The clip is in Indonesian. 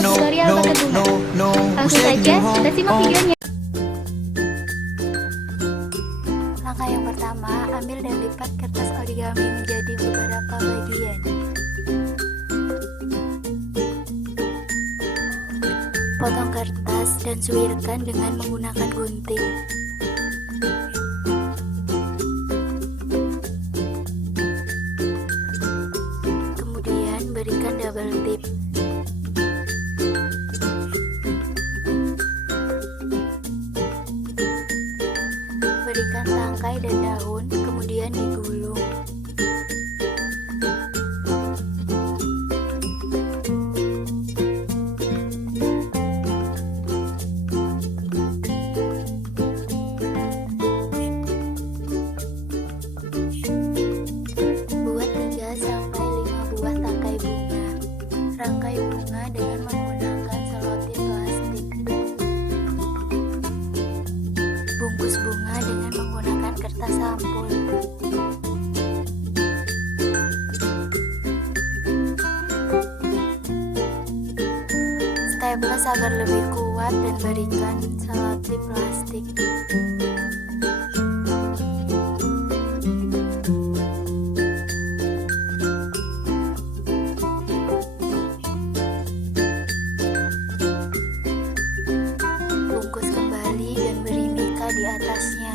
untuk tutorial buket bunga. Langsung saja kita simak videonya. Langkah yang pertama, ambil dan lipat kertas origami menjadi beberapa bagian. Potong kertas dan suirkan dengan menggunakan gunting. Kemudian berikan double tip. Berikan tangkai dan daun, kemudian digulung. Buat 3-5 buah tangkai bunga. Rangkai bunga dengan menggunakan selotip plastik. Bungkus bunga dengan menggunakan kertas sampul. Staples agar lebih kuat dan berikan selotip plastik. Bungkus kembali dan beri mika di atasnya.